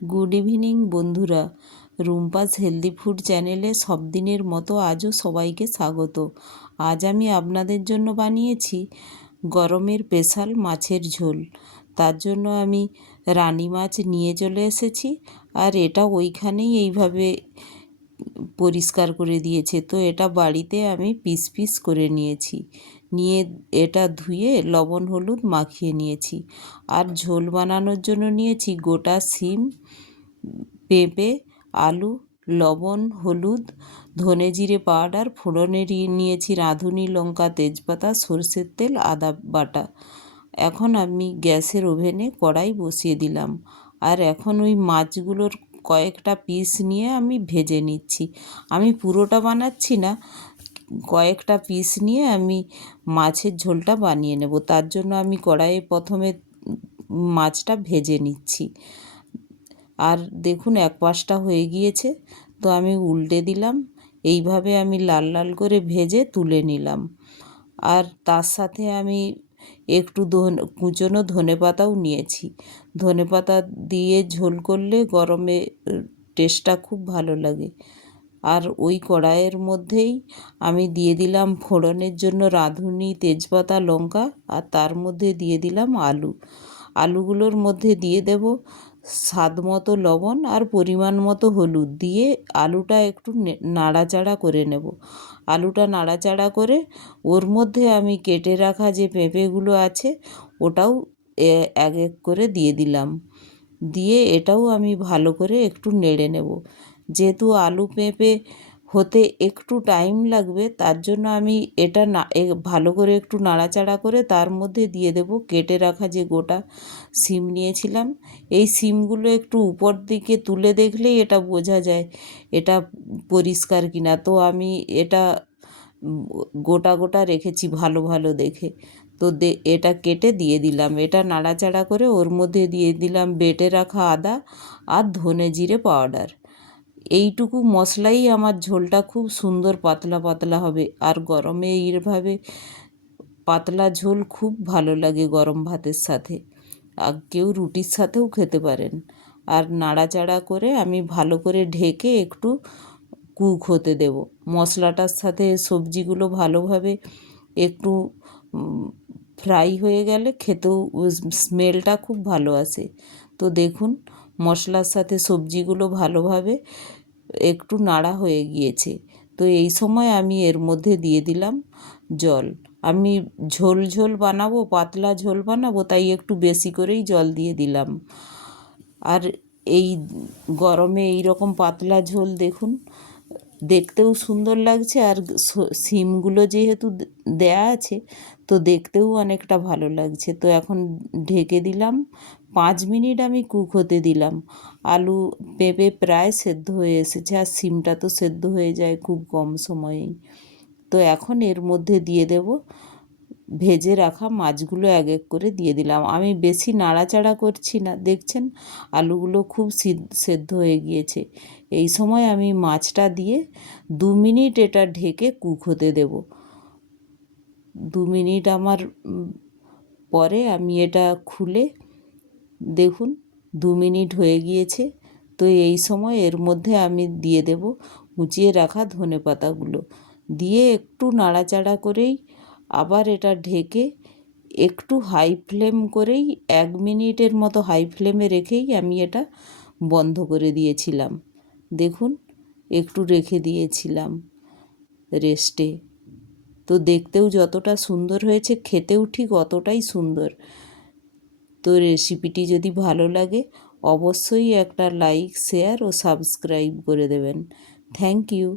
Good evening বন্ধুরা, Rumpa's healthy food চ্যানেলে সব দিনের মতো আজও সবাইকে স্বাগত। আজ আমি আপনাদের জন্য বানিয়েছি গরমের স্পেশাল মাছের ঝোল। তার জন্য আমি রানী মাছ নিয়ে চলে এসেছি, আর এটা ওইখানেই এইভাবে পরিষ্কার করে দিয়েছে। তো এটা বাড়িতে আমি পিস পিস করে নিয়েছি, নিয়ে এটা ধুয়ে লবণ হলুদ মাখিয়ে নিয়েছি। আর ঝোল বানানোর জন্য নিয়েছি গোটা শিম, পেঁপে, আলু, লবণ, হলুদ, ধনে জিরে পাউডার, ফোড়নে নিয়েছি রাঁধুনি লঙ্কা, তেজপাতা, সরষের তেল, আদা বাটা। এখন আমি গ্যাসের ওভেনে কড়াই বসিয়ে দিলাম, আর এখন ওই মাছগুলোর কয়েকটা পিস নিয়ে আমি ভেজে নিচ্ছি। আমি পুরোটা বানাচ্ছি না, কয়েকটা পিস নিয়ে আমি মাছের ঝোলটা বানিয়ে নেব। তার জন্য আমি কড়াইয়ে প্রথমে মাছটা ভেজে নিচ্ছি। আর দেখুন এক পাশটা হয়ে গিয়েছে, তো আমি উল্টে দিলাম। এইভাবে আমি লাল লাল করে ভেজে তুলে নিলাম। আর তার সাথে আমি একটু কুচনো ধনেপাতাও নিয়েছি। ধনেপাতা দিয়ে ঝোল করলে গরমে টেস্টটা খুব ভালো লাগে। আর ওই কড়াইয়ের মধ্যেই আমি দিয়ে দিলাম ফোড়নের জন্য রাঁধুনি, তেজপাতা, লঙ্কা, আর তার মধ্যে দিয়ে দিলাম আলু। আলুগুলোর মধ্যে দিয়ে দেব স্বাদ মতো লবণ আর পরিমাণ মতো হলুদ দিয়ে আলুটা একটু নাড়াচাড়া করে নেব। আলুটা নাড়াচাড়া করে ওর মধ্যে আমি কেটে রাখা যে পেঁপেগুলো আছে ওটাও এক এক করে দিয়ে দিলাম। দিয়ে এটাও আমি ভালো করে একটু নেড়ে নেব। যেহেতু আলু পেঁপে হতে একটু টাইম লাগবে, তার জন্য আমি এটা ভালো করে একটু নাড়াচাড়া করে তার মধ্যে দিয়ে দেব কেটে রাখা যে গোটা শিম নিয়েছিলাম। এই শিমগুলো একটু উপর দিকে তুলে দেখলেই এটা বোঝা যায় এটা পরিষ্কার কিনা। তো আমি এটা গোটা গোটা রেখেছি ভালো ভালো দেখে। তো এটা কেটে দিয়ে দিলাম। এটা নাড়াচাড়া করে ওর মধ্যে দিয়ে দিলাম বেটে রাখা আদা আর ধনে জিরে পাউডার। এইটুকু মশলাই আমার ঝোলটা খুব সুন্দর পাতলা পাতলা হবে। আর গরমে এইভাবে পাতলা ঝোল খুব ভালো লাগে গরম ভাতের সাথে, আর কেউ রুটির সাথেও খেতে পারেন। আর নাড়াচাড়া করে আমি ভালো করে ঢেকে একটু কুক হতে দেব। মশলাটার সাথে সবজিগুলো ভালোভাবে একটু ফ্রাই হয়ে গেলে খেতেও স্মেলটা খুব ভালো আসে। তো দেখুন মশলার সাথে সবজিগুলো ভালোভাবে একটু নাড়া হয়ে গিয়েছে। তো এই সময় আমি এর মধ্যে দিয়ে দিলাম জল। আমি ঝোল ঝোল বানাবো, পাতলা ঝোল বানাবো, তাই একটু বেশি করেই জল দিয়ে দিলাম। আর এই গরমে এই রকম পাতলা ঝোল দেখুন দেখতেও সুন্দর লাগছে, আর শিমগুলো যেহেতু দেয়া আছে তো দেখতেও অনেকটা ভালো লাগছে। তো এখন ঢেকে দিলাম, 5 মিনিট আমি কুক হতে দিলাম। আলু পেঁপে প্রায় সেদ্ধ হয়ে এসেছে, আর শিমটা তো সেদ্ধ হয়ে যায় খুব কম সময়েই। তো এখন এর মধ্যে দিয়ে দেব ভেজে রাখা মাছগুলো এক এক করে দিয়ে দিলাম। আমি বেশি নাড়াচাড়া করছি না, দেখছেন আলুগুলো খুব সেদ্ধ হয়ে গিয়েছে। এই সময় আমি মাছটা দিয়ে 2 মিনিট এটা ঢেকে কুক হতে দেব। 2 মিনিট আমার পরে আমি এটা খুলে দেখুন 2 মিনিট হয়ে গিয়েছে। তো এই সময় এর মধ্যে আমি দিয়ে দেব কুচিয়ে রাখা ধনেপাতাগুলো, দিয়ে একটু নাড়াচাড়া করেই আবার এটা ঢেকে একটু হাই ফ্লেম করেই 1 মিনিটের মতো হাই ফ্লেমে রেখেই আমি এটা বন্ধ করে দিয়েছিলাম। দেখুন একটু রেখে দিয়েছিলাম রেস্টে। তো দেখতেও যতটা সুন্দর হয়েছে খেতেও ঠিক অতটাই সুন্দর। তো রেসিপিটি যদি ভালো লাগে অবশ্যই একটা লাইক, শেয়ার ও সাবস্ক্রাইব করে দেবেন। Thank you.